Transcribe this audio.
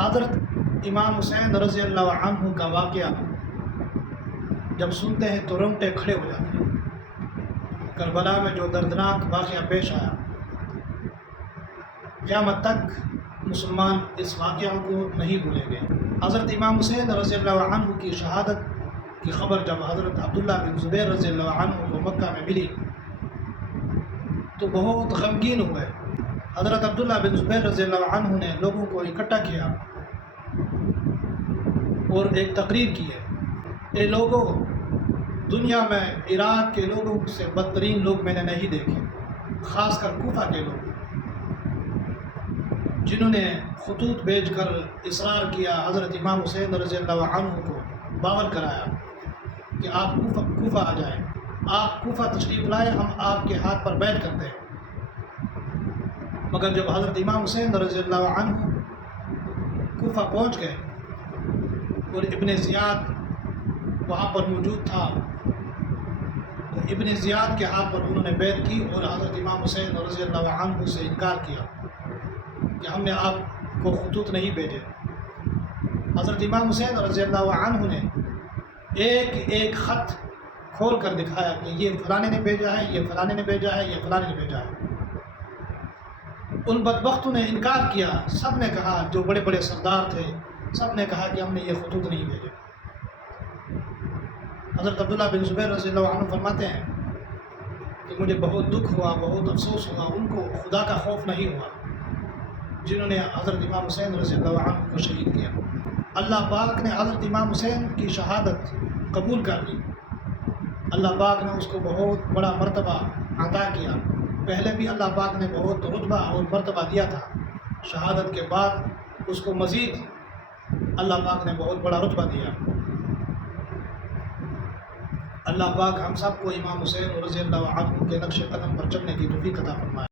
حضرت امام حسین رضی اللہ عنہ کا واقعہ جب سنتے ہیں تو رونگٹے کھڑے ہو جاتے ہیں۔ کربلا میں جو دردناک واقعہ پیش آیا، قیامت تک مسلمان اس واقعہ کو نہیں بھولیں گے۔ حضرت امام حسین رضی اللہ عنہ کی شہادت کی خبر جب حضرت عبداللہ بن زبیر رضی اللہ عنہ کو مکہ میں ملی تو بہت غمگین ہوئے۔ حضرت عبداللہ بن زبیر رضی اللہ عنہ نے لوگوں کو اکٹھا کیا اور ایک تقریر کی ہے، اے لوگوں، دنیا میں عراق کے لوگوں سے بدترین لوگ میں نے نہیں دیکھے، خاص کر کوفہ کے لوگ، جنہوں نے خطوط بھیج کر اصرار کیا، حضرت امام حسین رضی اللہ عنہ کو باور کرایا کہ آپ کوفہ آ جائیں، آپ کوفہ تشریف لائیں، ہم آپ کے ہاتھ پر بیعت کرتے ہیں۔ مگر جب حضرت امام حسین رضی اللہ عنہ کوفہ پہنچ گئے اور ابن زیاد وہاں پر موجود تھا تو ابن زیاد کے ہاتھ پر انہوں نے بیعت کی اور حضرت امام حسین رضی اللہ عنہ سے انکار کیا کہ ہم نے آپ کو خطوط نہیں بھیجے۔ حضرت امام حسین رضی اللہ عنہ نے ایک ایک خط کھول کر دکھایا کہ یہ فلانے نے بھیجا ہے، یہ فلانے نے بھیجا ہے، یہ فلانے نے بھیجا ہے۔ ان بدبختوں نے انکار کیا، سب نے کہا، جو بڑے بڑے سردار تھے سب نے کہا کہ ہم نے یہ خطوط نہیں بھیجے۔ حضرت عبداللہ بن زبیر رضی اللہ عنہ فرماتے ہیں کہ مجھے بہت دکھ ہوا، بہت افسوس ہوا، ان کو خدا کا خوف نہیں ہوا جنہوں نے حضرت امام حسین رضی اللہ عنہ کو شہید کیا۔ اللہ پاک نے حضرت امام حسین کی شہادت قبول کر لی، اللہ پاک نے اس کو بہت بڑا مرتبہ عطا کیا۔ پہلے بھی اللہ پاک نے بہت رتبہ اور مرتبہ دیا تھا، شہادت کے بعد اس کو مزید اللہ پاک نے بہت بڑا رتبہ دیا۔ اللہ پاک ہم سب کو امام حسین رضی اللہ عنہ کے نقش قدم پر چلنے کی توفیق عطا فرمائے۔